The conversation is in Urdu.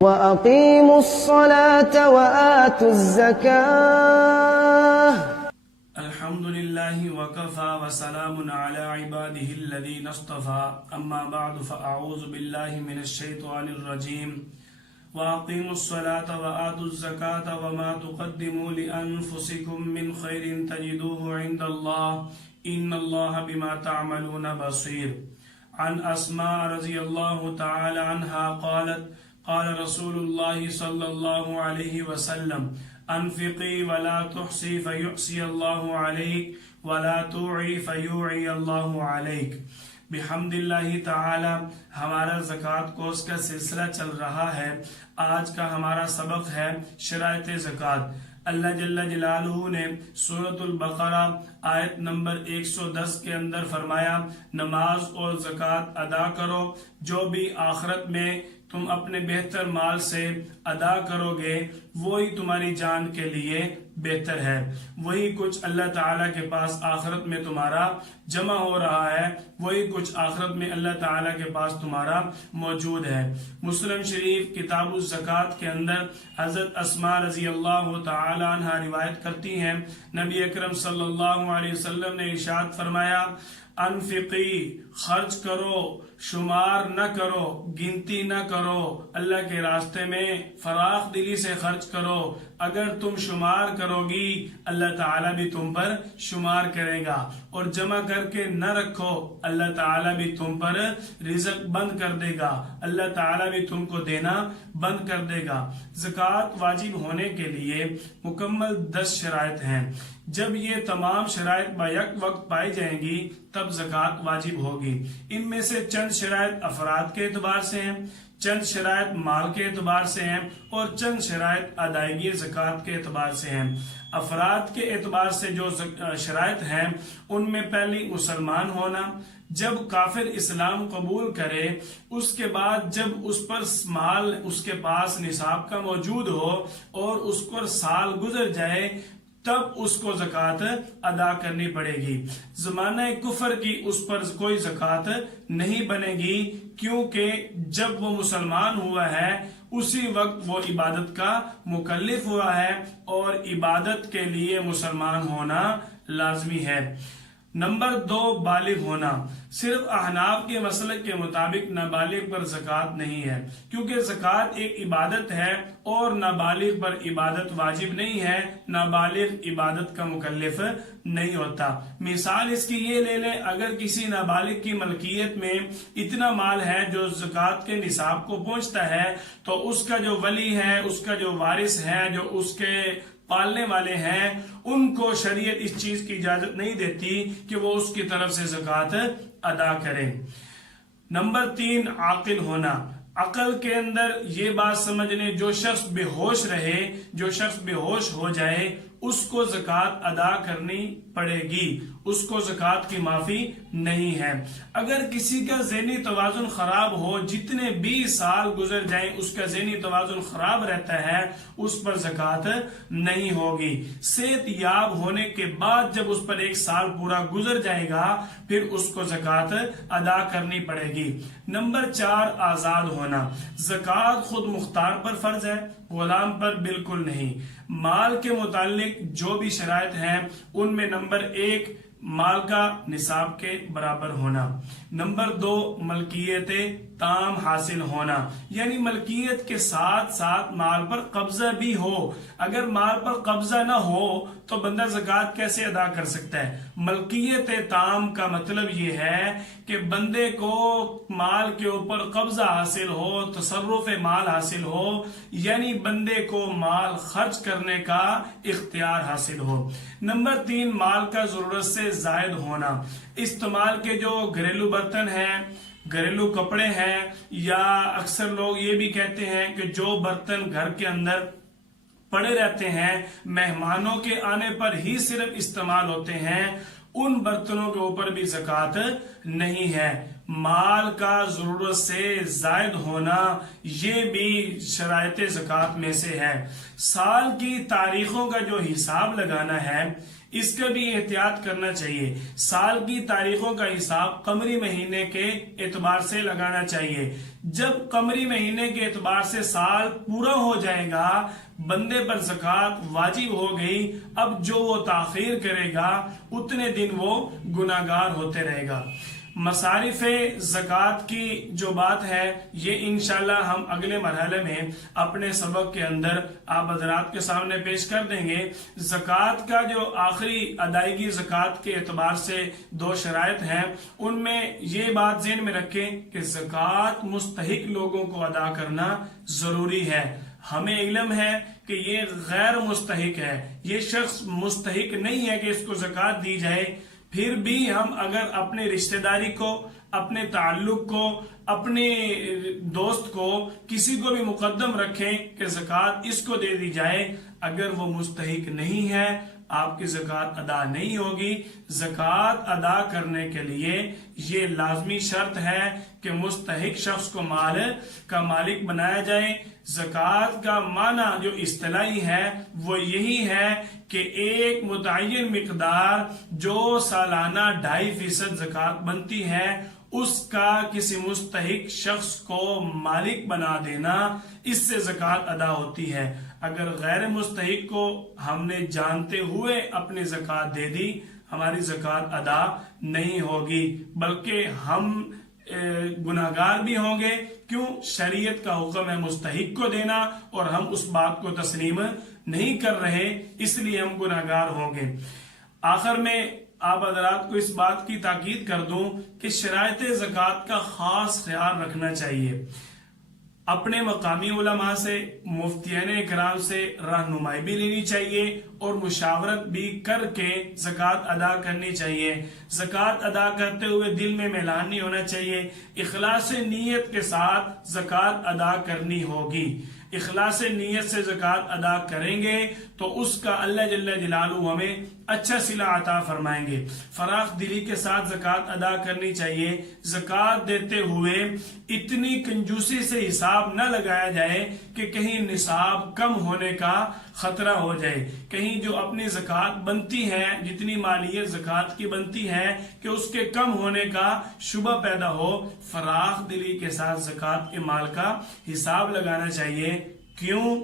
وَأَقِيمُوا الصَّلَاةَ وَآتُوا الزَّكَاةَ. الحمد لله وكفى وسلام على عباده الذين اصطفى اما بعد فاعوذ بالله من الشيطان الرجيم واقيموا الصلاة وآتوا الزكاة وما تقدموا لانفسكم من خير تجدوه عند الله ان الله بما تعملون بصير. عن اسماء رضي الله تعالى عنها قالت قال رسول الله صلى الله عليه وسلم انفقی ولا تحصی فیحصی اللہ علیک ولا توعی فیوعی اللہ علیک. بحمد اللہ تعالی ہمارا زکوٰۃ کورس کا سلسلہ چل رہا ہے. آج کا ہمارا سبق ہے شرائط زکوٰۃ. اللہ جل جلالہ نے سورۃ البقرہ آیت نمبر 110 کے اندر فرمایا نماز اور زکوٰۃ ادا کرو، جو بھی آخرت میں تم اپنے بہتر مال سے ادا کرو گے وہی تمہاری جان کے لیے بہتر ہے. وہی کچھ اللہ تعالیٰ کے پاس آخرت میں تمہارا جمع ہو رہا ہے، وہی کچھ آخرت میں اللہ تعالیٰ کے پاس تمہارا موجود ہے. مسلم شریف کتاب الزکوٰۃ کے اندر حضرت اسماء رضی اللہ تعالی عنہ روایت کرتی ہیں نبی اکرم صلی اللہ علیہ وسلم نے ارشاد فرمایا انفقی، خرچ کرو، شمار نہ کرو، گنتی نہ کرو، اللہ کے راستے میں فراخ دلی سے خرچ کرو. اگر تم شمار کرو گی اللہ تعالیٰ بھی تم پر شمار کرے گا، اور جمع کر کے نہ رکھو اللہ تعالیٰ بھی تم پر رزق بند کر دے گا، اللہ تعالیٰ بھی تم کو دینا بند کر دے گا. زکوٰۃ واجب ہونے کے لیے مکمل 10 شرائط ہیں. جب یہ تمام شرائط بیک وقت پائی جائیں گی تب زکوٰۃ واجب ہوگی. ان میں سے چند شرائط افراد کے اعتبار سے ہیں، چند شرائط مال کے اعتبار سے ہیں، اور چند شرائط ادائیگی زکوٰۃ کے اعتبار سے ہیں. افراد کے اعتبار سے جو شرائط ہیں ان میں پہلی مسلمان ہونا. جب کافر اسلام قبول کرے اس کے بعد جب اس پر مال اس کے پاس نصاب کا موجود ہو اور اس پر سال گزر جائے تب اس کو زکوٰۃ ادا کرنی پڑے گی. زمانہ کفر کی اس پر کوئی زکوٰۃ نہیں بنے گی، کیونکہ جب وہ مسلمان ہوا ہے اسی وقت وہ عبادت کا مکلف ہوا ہے اور عبادت کے لیے مسلمان ہونا لازمی ہے. نمبر 2 بالغ ہونا. صرف احناف کے مسلک کے مطابق نابالغ پر زکوٰۃ نہیں ہے، کیونکہ زکوٰۃ ایک عبادت ہے اور نابالغ پر عبادت واجب نہیں ہے. نابالغ عبادت کا مکلف نہیں ہوتا. مثال اس کی یہ لے لیں، اگر کسی نابالغ کی ملکیت میں اتنا مال ہے جو زکوٰۃ کے نصاب کو پہنچتا ہے تو اس کا جو ولی ہے، اس کا جو وارث ہے، جو اس کے پالنے والے ہیں، ان کو شریعت اس چیز کی اجازت نہیں دیتی کہ وہ اس کی طرف سے زکوٰۃ ادا کریں. نمبر 3 عاقل ہونا. عقل کے اندر یہ بات سمجھنے جو شخص بے ہوش رہے، جو شخص بے ہوش ہو جائے اس کو زکوٰۃ ادا کرنی پڑے گی، اس کو زکوٰۃ کی معافی نہیں ہے. اگر کسی کا ذہنی توازن خراب ہو، جتنے 20 سال گزر جائیں اس کا ذہنی توازن خراب رہتا ہے، اس پر زکوٰۃ نہیں ہوگی. صحت یاب ہونے کے بعد جب اس پر 1 سال پورا گزر جائے گا پھر اس کو زکوٰۃ ادا کرنی پڑے گی. نمبر 4 آزاد ہونا. زکوٰۃ خود مختار پر فرض ہے، غلام پر بالکل نہیں. مال کے متعلق جو بھی شرائط ہیں ان میں نمبر 1 مال کا نصاب کے برابر ہونا. نمبر 2 ملکیت تام حاصل ہونا، یعنی ملکیت کے ساتھ ساتھ مال پر قبضہ بھی ہو. اگر مال پر قبضہ نہ ہو تو بندہ زکوٰۃ کیسے ادا کر سکتا ہے؟ ملکیت تام کا مطلب یہ ہے کہ بندے کو مال کے اوپر قبضہ حاصل ہو، تصرف مال حاصل ہو، یعنی بندے کو مال خرچ کرنے کا اختیار حاصل ہو. نمبر 3 مال کا ضرورت سے زائد ہونا. استعمال کے جو گھریلو برتن ہیں، گھریلو کپڑے ہیں، یا اکثر لوگ یہ بھی کہتے ہیں کہ جو برتن گھر کے اندر پڑے رہتے ہیں مہمانوں کے آنے پر ہی صرف استعمال ہوتے ہیں، ان برتنوں کے اوپر بھی زکوٰۃ نہیں ہے. مال کا ضرورت سے زائد ہونا یہ بھی شرائط زکوٰۃ میں سے ہے. سال کی تاریخوں کا جو حساب لگانا ہے اس کا بھی احتیاط کرنا چاہیے. سال کی تاریخوں کا حساب قمری مہینے کے اعتبار سے لگانا چاہیے. جب قمری مہینے کے اعتبار سے سال پورا ہو جائے گا، بندے پر زکوٰۃ واجب ہو گئی. اب جو وہ تاخیر کرے گا اتنے دن وہ گناہگار ہوتے رہے گا. مصارف زکوٰۃ کی جو بات ہے یہ انشاءاللہ ہم اگلے مرحلے میں اپنے سبق کے اندر آپ حضرات کے سامنے پیش کر دیں گے. زکوٰۃ کا جو آخری ادائیگی زکوٰۃ کے اعتبار سے 2 شرائط ہیں، ان میں یہ بات ذہن میں رکھیں کہ زکوٰۃ مستحق لوگوں کو ادا کرنا ضروری ہے. ہمیں علم ہے کہ یہ غیر مستحق ہے، یہ شخص مستحق نہیں ہے کہ اس کو زکوٰۃ دی جائے. پھر بھی ہم اگر اپنے رشتہ داری کو، اپنے تعلق کو، اپنے دوست کو، کسی کو بھی مقدم رکھیں کہ زکوٰۃ اس کو دے دی جائے، اگر وہ مستحق نہیں ہے آپ کی زکوٰۃ ادا نہیں ہوگی. زکوٰۃ ادا کرنے کے لیے یہ لازمی شرط ہے کہ مستحق شخص کو مال کا مالک بنایا جائے. زکوٰۃ کا معنی جو اصطلاحی ہے وہ یہی ہے کہ ایک متعین مقدار جو سالانہ 2.5% زکوٰۃ بنتی ہے اس کا کسی مستحق شخص کو مالک بنا دینا، اس سے زکوٰۃ ادا ہوتی ہے. اگر غیر مستحق کو ہم نے جانتے ہوئے اپنی زکوٰۃ دے دی، ہماری زکوٰۃ ادا نہیں ہوگی، بلکہ ہم گناہگار بھی ہوں گے. کیوں؟ شریعت کا حکم ہے مستحق کو دینا اور ہم اس بات کو تسلیم نہیں کر رہے، اس لیے ہم گناہگار ہوں گے. آخر میں آپ حضرات کو اس بات کی تاکید کر دوں کہ شرائط زکوٰۃ کا خاص خیال رکھنا چاہیے. اپنے مقامی علماء سے، مفتیان اکرام سے رہنمائی بھی لینی چاہیے اور مشاورت بھی کر کے زکوٰۃ ادا کرنی چاہیے. زکوٰۃ ادا کرتے ہوئے دل میں میلان نہیں ہونا چاہیے. اخلاص نیت کے ساتھ زکوٰۃ ادا کرنی ہوگی. اخلاص نیت سے زکوٰۃ ادا کریں گے تو اس کا اللہ جل جلالہ ہمیں اچھا صلہ عطا فرمائیں گے. فراخ دلی کے ساتھ زکوٰۃ ادا کرنی چاہیے. زکوٰۃ دیتے ہوئے اتنی کنجوسی سے حساب نہ لگایا جائے کہ کہیں نصاب کم ہونے کا خطرہ ہو جائے، کہیں جو اپنی زکوٰۃ بنتی ہے، جتنی مالیت زکوٰۃ کی بنتی ہے، کہ اس کے کم ہونے کا شبہ پیدا ہو. فراخ دلی کے ساتھ زکوٰۃ کے مال کا حساب لگانا چاہیے. کیوں؟